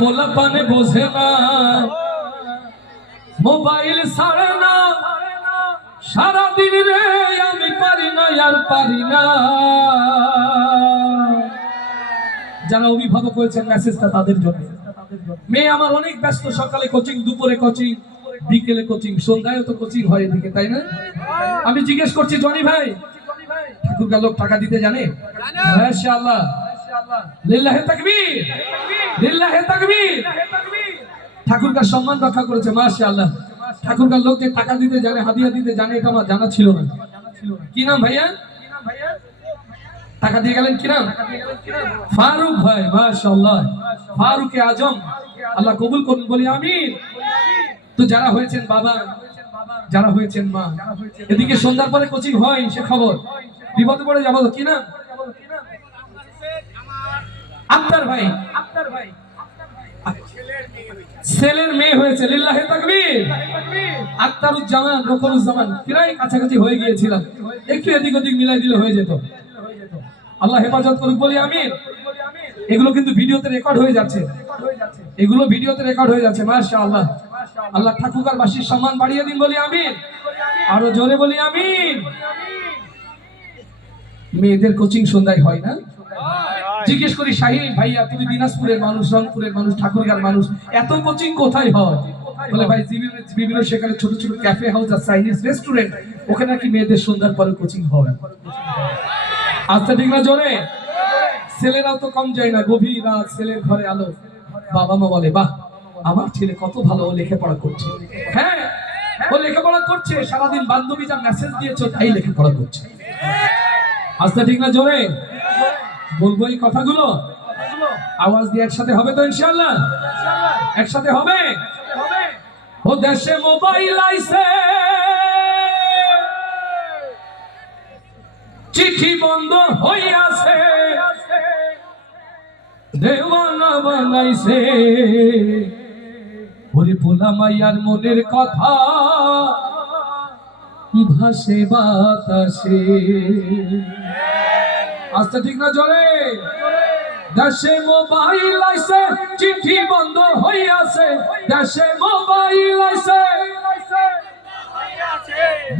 পোলা পানে বোঝে না, মোবাইল ছাড়ে না, সারাদিন রে আমি পারি না, আর পারি না। যারা অভিভাবক হয়েছেন মেসেজটা তাদের জন্য। মেয়ে আমার অনেক ব্যস্ত, সকালে কোচিং, দুপুরে কোচিং, বিকেলে কোচিং, সন্ধ্যায় তো কোচিং হয় এদিকে, তাই না? আমি জিজ্ঞেস করছি, জনি ভাই ঠাকুরগাঁও লোক টাকা দিতে জানে? মাশাআল্লাহ, লিল্লাহি তাকবীর, লিল্লাহি তাকবীর। ঠাকুরগাঁও সম্মান রক্ষা করেছে, মাশাআল্লাহ। ঠাকুরগাঁও লোক যে টাকা দিতে জানে, হাদিয়া দিতে জানে, এটা আমার জানা ছিল না। কি নাম ভাইয়া? টাকা দিয়ে গেলেন কি নাম? ফারুক ভাই, মাশাআল্লাহ, ফারুকে আজম। আল্লাহ কবুল করুন, বলি আমিন। তো যারা হয়েছেন বাবা, যারা হয়েছেন মা, এদিকে সন্ধ্যার পরে কোচিং হয়, সে খবর বিপদে পড়ে যাবো। কি নাম? আক্তার ভাই, আক্তার ভাই ছেলের মেয়ে হয়েছে, লিল্লাহি তাকবীর। আক্তারুজ্জামান, রকরুজ্জামান, প্রায় কাছাকাছি হয়ে গিয়েছিলাম, একটু এদিক ওদিক মিলাই দিলে হয়ে যেত। আল্লাহ হেফাজত করুক, বলি আমিন। এগুলো কিন্তু ভিডিওতে রেকর্ড হয়ে যাচ্ছে, এগুলো ভিডিওতে রেকর্ড হয়ে যাচ্ছে, মাশাআল্লাহ। আল্লাহ ঠাকুরগাঁও বাসীর সম্মান বাড়িয়ে দিন, বলি আমিন। আরো জোরে বলি আমিন। মেয়েদের কোচিং সন্ধ্যায় হয় না? জিজ্ঞেস করি, শাহিন ভাইয়া তুমি দিনাজপুরের মানুষ, রংপুরের মানুষ, ঠাকুরগাঁর মানুষ, এত কোচিং কোথায় হয়? বলে ভাই বিভিন্ন সেখানে ছোট ছোট ক্যাফে হাউস আর চাইনিজ রেস্টুরেন্ট, ওখানে নাকি মেয়েদের সন্ধ্যার পরে কোচিং হয়। আচ্ছা ঠিক না? জোরে। ছেলেরাও তো কম যায় না, গভীর রাত, ছেলের ঘরে আলো, বাবা মা বলে বাহ আমার ছেলে কত ভালো, ও লেখাপড়া করছে। হ্যাঁ, ও লেখাপড়া করছে, সারাদিন বান্ধবী যা মেসেজ দিয়েছো তাই লেখাপড়া করছে। আচ্ছা ঠিক না? জোরে বলবো এই কথাগুলো, আওয়াজ দিয়ে একসাথে হবে তো ইনশাআল্লাহ? একসাথে হবে। ও দেশে মোবাইল আইছে, চিঠি বন্ধ হইয়াছে, দেওয়ানা বানাইছে, ওরে পোলা মাইয়ার মনের কথা ভাসে বাতাসে। আচ্ছা ঠিক না? জোরে। দেশে মোবাইল আইছে, চিঠি বন্ধ হইয়াছে, দেশে মোবাইল আইছে,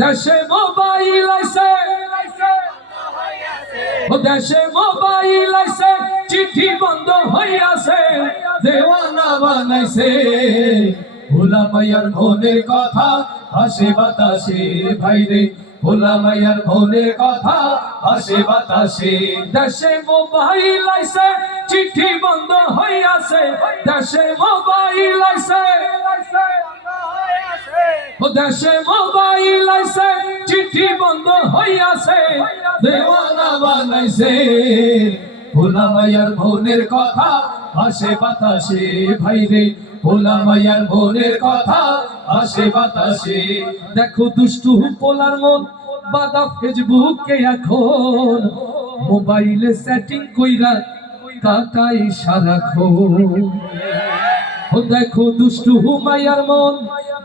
দেশে মোবাইল আইছে, ও দেশে মোবাইল আইছে, চিঠি বন্ধ হইয়াছে, দেওয়ানা বানাইছে, ভোলা মাইয়ার মনের কথা ভাসে বাতাসে। ভাইরে ভোলা মাইয়ার মনের কথা ভাসে বাতাসে। দেশে মোবাইল আইছে, চিঠি বন্ধ হইয়াছে, দেশে মোবাইল আইছে, ও দেশে মোবাইল আইছে, চিঠি বন্ধ হইয়াছে, দেওয়ানা বানাইছে, ভোলা মাইয়ার মনের কথা ভাসে বাতাসে। ভাইরে ভোলা মাইয়ার মনের কথা ভাসে বাতাসে। দেখো দুষ্টু পোলার মন বাদা ফেসবুকে এখন, মোবাইলে সেটিং কইরা কাটাই সারাক্ষণ। ও দেখো দুষ্টু মাইয়ার মন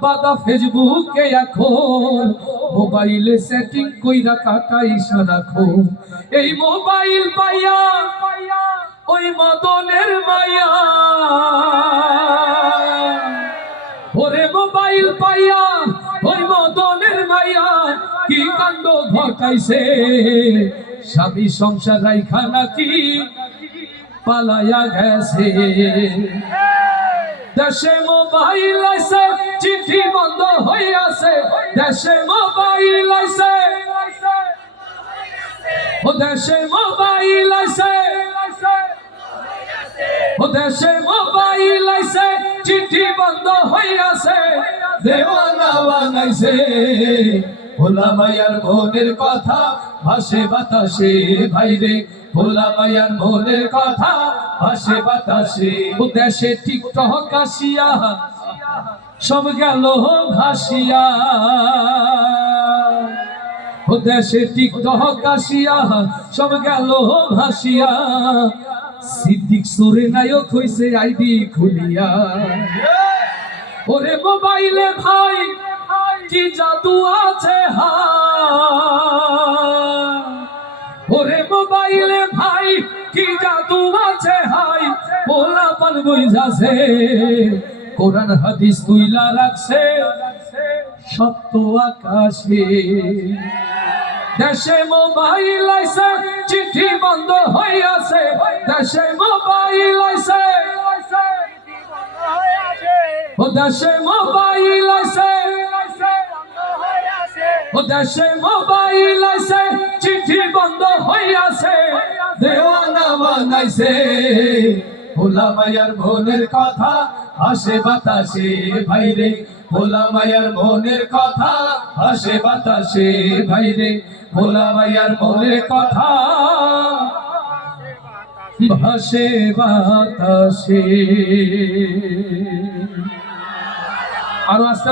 বাদা ফেসবুকে এখন, মোবাইলে সেটিং কইরা কাটাই সারাক্ষণ। এই মোবাইল পাইয়া ওই মদনের মায়া, ওরে মোবাইল পাইয়া ওই মদনের মায়া কি কাণ্ড ঘটাইছে, স্বামী সংসার রাইখা নাকি পালায়া গেছে। দেশে মোবাইল আইছে, চিঠি বন্ধ হইয়াছে, দেশে মোবাইল আইছে, ও দেশে মোবাইল আইছে, ও দেশে মোবাইল আইছে, চিঠি বন্ধ হইয়াছে, দেওয়ানা বানাইছে, ভোলা মাইয়ার মনের কথা ভাসে বাতাসে। ভাইরে ভোলা মাইয়ার মনের কথা ভাসে বাতাসে। ও দেশে টিকটক আসিয়া সব গেল ভাসিয়া, ও দেশে টিকটক আসিয়া সব গেল ভাসিয়া, সিদ্দিক সুরে নায়ক হইছে আইডি খুলিয়া। ওরে মোবাইলে ভাই কি জাদু আছে হা, ওরে মোবাইলে ভাই কি জাদু আছে হাই, পোলা পান বুঝাছে কোরআন হাদিস তুইলা রাখছে সপ্ত আকাশে দেশে মোবাইল আইছে চিঠি বন্ধ হইয়াছে দেশে মোবাইল আইছে ও দেশে মোবাইল আইছে ও দেশে মোবাইল আইছে চিঠি বন্ধ হইয়াছে দেওয়ানা বানাইছে ভোলা মায়ার মনের কথা আসে বাতাসে ভাইরে ভোলা মায়ার মনের কথা আসে বাতাসে ভাইরে ভোলা মায়ার মনের কথা ভাসে বাতাসে। আরো আসতে